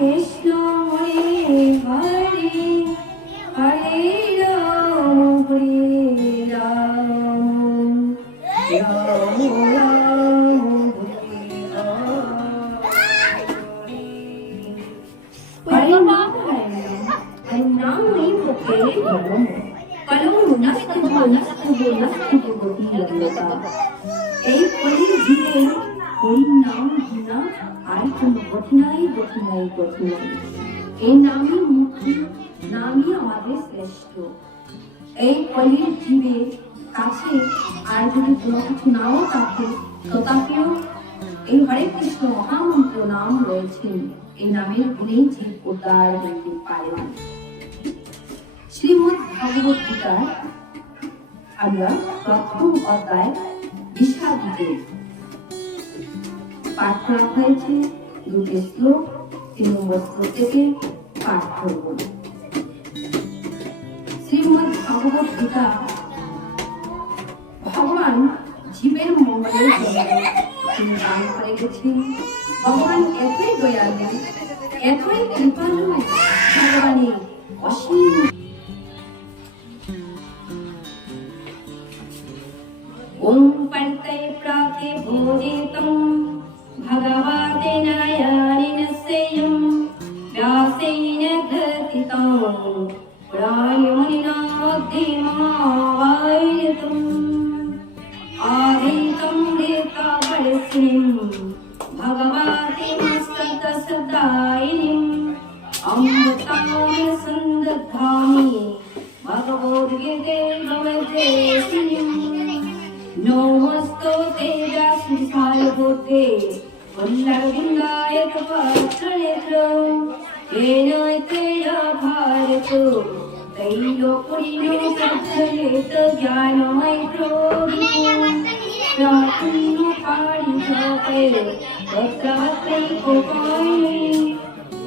কৃষ্ণ হরে হরে হরে রাম রাম রাম हरे नाम नहीं मुखे कलो नस्त गोती लगता এই কলির জীবে হরির নাম ঘৃণা আর কোন কঠিনাই এই নামই মুক্তি, নামই আমাদের শ্রেষ্ঠ। এই কলির জীবে কাছে আর যদি কোনো কিছু নাও থাকে তো তাকেও এই হরে কৃষ্ণ মহামন্ত্র নাম রয়েছেন, এই নামের গুণেই জীব উদ্ধার হইতে পারে। শ্রীমদ্ ভাগবত গীতার আমরা প্রথম অধ্যায় বিষাদে পাঠ করা হয়েছে। দুটি শ্লোক, 3 নম্বর শ্লোক থেকে পাঠ করব। শ্রীমদ্ ভাগবত গীতা ভগবান জীবের মঙ্গলের জন্য তিনি দান করে গেছেন। ভগবান এতই দয়ালু, এতই কৃপালু, ভগবানের অসীম ওম পন্তে প্রাতে ভোজিতম ভগবতে নারায়ণস্যং ব্যাসেন গ্রথিতং পুরাণমুনিনা মধ্যমায়তম आदितं देवतापरस्मिं भगवते मस्तकसदायिनीं अमृतामृतसन्दधामि भगवद्गीते भवद्वेषिणीं नमस्तोते दासुसारभूते वल्लभलिङ्गाय कपात्रनेत्रौ येन तेन भारतो त्रैलोक्यं प्रज्वलित ज्ञानमयप्रदीपो प्राचीनो पारिजाते तत्रात्रै गोपायै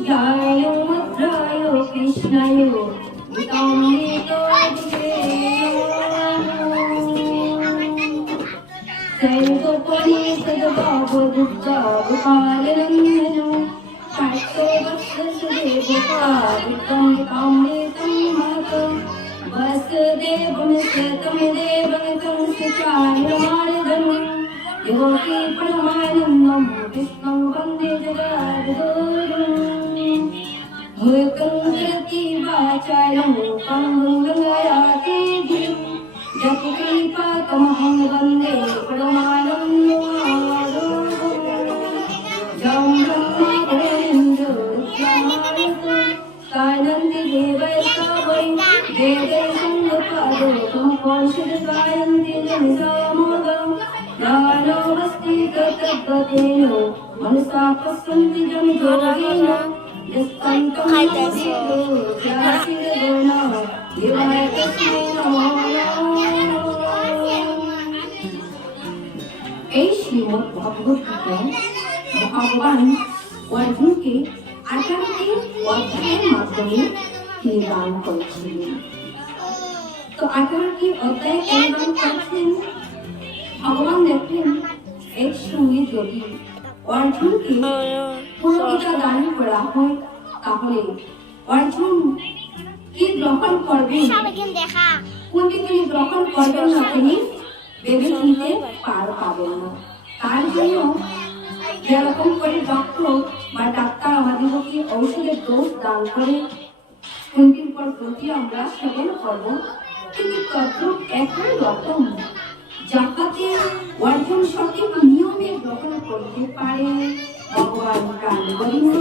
ज्ञानमुद्राय कृष्णाय गीतामृतोऽधिके सर्वोपनिषद्भागवद्गीता गोपालनन्दनो शास्त्रोवत्सदेवोपादितं गीतामृतं महतं वसुदेवं सतं देवं तं शिचार्यमार्दं योगी परमानन्दं कृष्णं वन्दे जगद्गुरुं मूकं जगति वाचालं पङ्गुं लङ्घयते गिरिं जगत्कृपातमहं वन्दे परमानन्दं जं ब्रह्मा कानन्ति देवैस्तवै वेदै सङ्गपादो संपर्षदगायन्ति जनिसामोदं ज्ञानोऽस्ति तत्तद्गतेन मनसा पश्यन्ति जं योगिन यस्कन्तं नमो व्यासिर्गुण देवाय तस्मै नमः। এই শ্রীমদ্ ভগবত গীতায় ভগবান অর্জুনকে 18টি অধ্যায়ের মাধ্যমে তিনি দান করেছিলেন। তো 18টি অধ্যায় কেন দান করেছেন? ভগবান দেখলেন একসঙ্গে যদি অর্জুনকে পুরো গীতা দান করা হয় তাহলে অর্জুন কি গ্রহণ করবেন, কোনটি তিনি গ্রহণ করবেন না তিনি ভেবে চিনতে পারবেন না। তার জন্য যেরকম করে ডক্টর বা ডাক্তার আমাদেরকে ঔষধের ডোজ দান করে কোনটির পর কোনটি আমরা সেবন করব, কিন্তু তদ্রূপ একই রকম যাহাতে অর্জুন সঠিক নিয়মে গ্রহণ করতে পারে ভগবান প্রাণবন্ত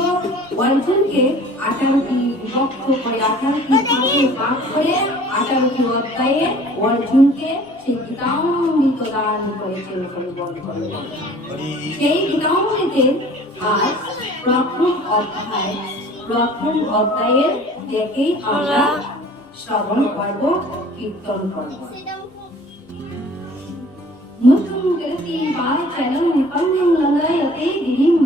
অর্জুনকে 18টি বিভক্ত করে 18টি ভাগে ভাগ করে 18টি অধ্যায়ে অর্জুনকে সেই গীতামৃত দান করেছেন। সেই গীতামৃতে আজ প্রথম অধ্যায়ের দেখেই আমরা শ্রবণ করব, কীর্তন করব। মুখং করতি বাচলং পঙ্গং লঙ্ঘয়তে গিরিং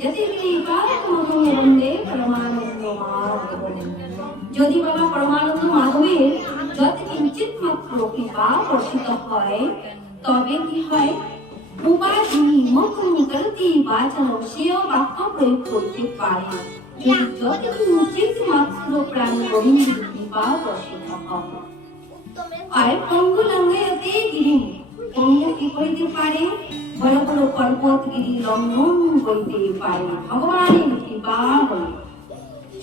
যতি কৃপাতমহং বন্দে পরমানন্দ মাধবম। যদি বাবা পরমানন্দ মাধবের যত কিঞ্চিত মাত্র কৃপা বর্ষিত হয় তবে কি হয়, উপাধি মুখম করতি বাচন সেও বাক্য প্রয়োগ করতে পারে যদি যতটুকু উচিত মাত্র প্রাণ গোবিন্দ কৃপা বসে থাকা আর পঙ্গু লঙ্ঘয়তে গিরি পঙ্গু কি করিতে পারে বড় বড় পর্বত গিরি লঙ্ঘন করিতে পারে ভগবানের কৃপা বলে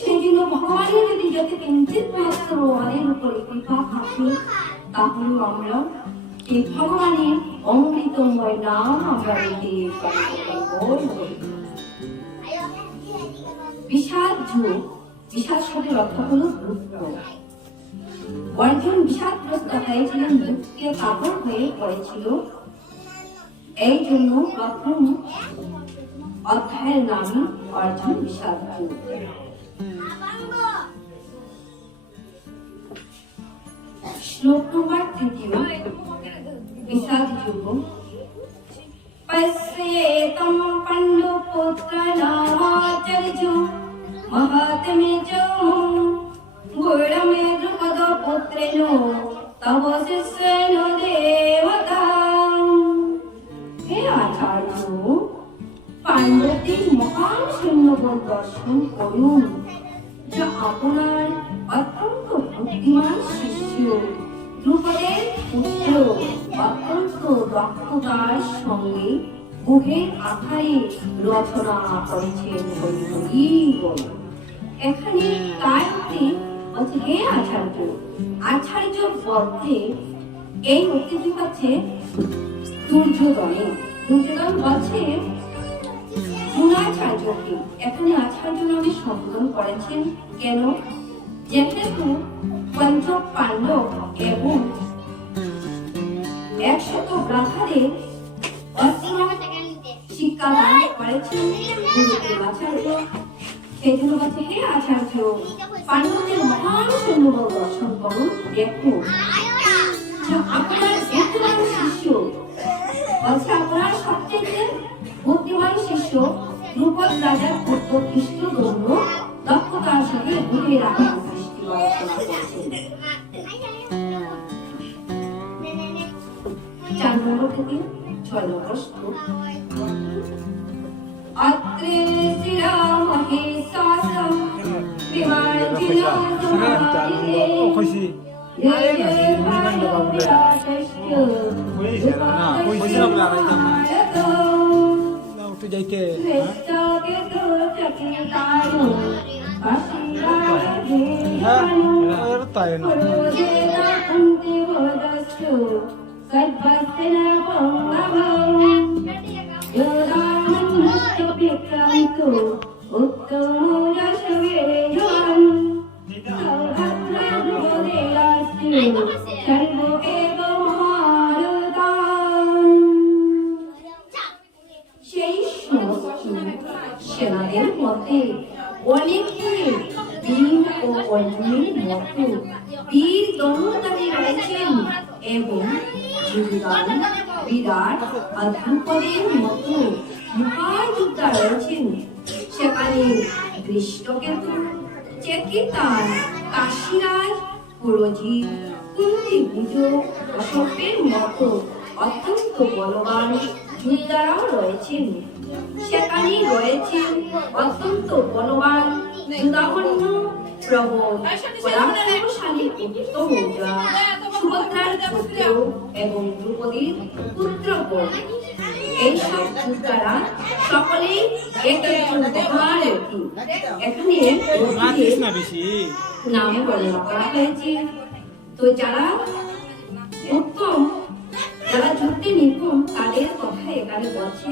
সেই জন্য ভগবানের যদি যত কিঞ্চিত মাত্র আমাদের উপরে কৃপা থাকে তাহলে আমরা এই ভগবানের অমৃতময় নাম আমরা নিতে পারি। বিষাদ যুগ, বিষাদ শব্দের অর্থ হলো দুঃখ। অর্জুন বিষাদগ্রস্ত হয়েছিলেন, দুঃখে কাতর হয়ে পড়েছিল। এই জন্য প্রথম অধ্যায়ের নামই অর্জুন বিষাদ যুগ। শ্লোক নম্বর 3 বিষাদ যুগ। পশ্যেতম পাণ্ডুপুত্র নামাচর্য মহাত্মেজ গুণমে দ্রুপদ পুত্রেণ তব শিষ্যেন দেবতা। হে আচার্য, পাণ্ডবদের মহান সৈন্যবল দর্শন করুন, যা আপনার অত্যন্ত বুদ্ধিমান শিষ্য দ্রুপদের পুত্র অত্যন্ত দক্ষতার সঙ্গে গুহের আকারে রচনা করেছেন। এখানে তার বলছে হে আচার্য, আচার্য বলতে এই অতিথি হচ্ছে দুর্যোধনের। দুর্যোধন বলছে দ্রোণাচার্যকে এখানে আচার্য নামে সম্বোধন করেছেন। কেন? যেহেতু পঞ্চ পাণ্ডব এবং 100 ব্রাহ্মণের অস্ত্র শিক্ষা দান করেছেন আচার্য। সেই জন্য বলছে হে আচার্য, পাণ্ডবদের মহান সৈন্যবল দর্শন করুন, দেখুন আপনার বুদ্ধিমান শিষ্য বলছে আপনার সবচেয়ে বুদ্ধিমান শিষ্য দ্রুপদ রাজার পুত্র কৃষ্ণদ্রম্য দক্ষতার সাথে গুহের আকার সৃষ্টি রচনা করেছেন। 4 নম্বর থেকে 6 নম্বর শ্লোক। अत्रे शिरा महेशासं विवर्जिनो दुहारिणे সেনাদের মধ্যে অনেকে বীর ও অর্জুনের মতো বীর দম্পতি রয়েছেন এবং বিরাট আর দ্রুপদের মতো মহাযোদ্ধা রয়েছেন। সেখানে দৃষ্টকেতু, চেকিতান, কাশীরাজ, পুরোজিৎ, কুন্তিভুজ, অশোকের মতো অত্যন্ত বলবান যোদ্ধারাও রয়েছেন। সেখানে রয়েছেন অত্যন্ত বলবান যুধামন্য, প্রবল পরাক্রমশালী উত্তমৌজা, সুভদ্রার পুত্র এবং দ্রৌপদীর পুত্রগণ। এইসব যোদ্ধারা সকলেই একজন মহারথী। এখানে নাম বর্ণনা করা হয়েছে। তো যারা উত্তম, যারা যুদ্ধে নিপুণ তাদের কথা এখানে বলছে।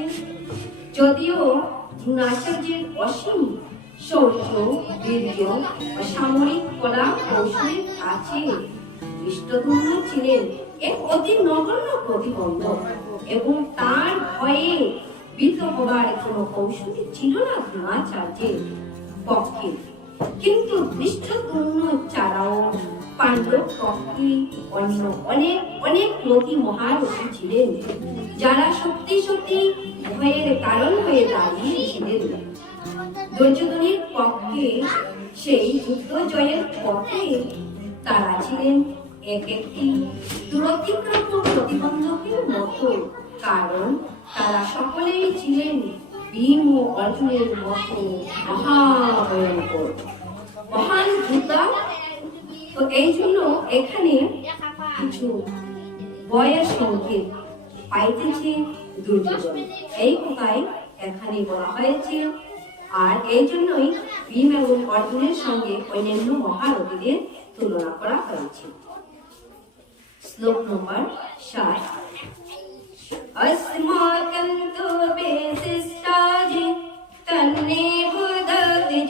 যদিও দ্রোণাচার্যের অসীম শৌর্য, বীর্য ও সামরিক কলা কৌশল আছে, দৃষ্টদ্যুম্ন ছিলেন এক অতি নগণ্য প্রতিবন্ধক এবং তার ভয়ে ভীত হবার কোনো কৌশলী ছিল না দ্রোণাচার্যের পক্ষে। কিন্তু দৃষ্টদ্যুম্ন ছাড়াও পাণ্ডব পক্ষে অন্য অনেক অনেক রথী মহারথী ছিলেন, যারা সত্যি সত্যি ভয়ের কারণ হয়ে দাঁড়িয়েছিলেন। দুর্যোধনের পক্ষে সেই যুদ্ধ জয়ের পথে তারা ছিলেন এক একটি দুরতিক্রম প্রতিবন্ধকের মতো। কারণ তারা সকলেই ছিলেন ভীম ও অর্জুনের মতো মহাভয়ঙ্কর মহান যোদ্ধা। তো এই জন্য এখানে কিছু বয়ের সংকেত পাইতেছে দুর্যোধন, এই কথাই এখানে বলা হয়েছে। আর এই জন্যই ভীম এবং অর্জুনের সঙ্গে অন্যান্য মহারথীদের তুলনা করা হয়েছে। শ্লোক নম্বর 7। अस्माकं तु विशिष्टानि तन्ने बुद्धि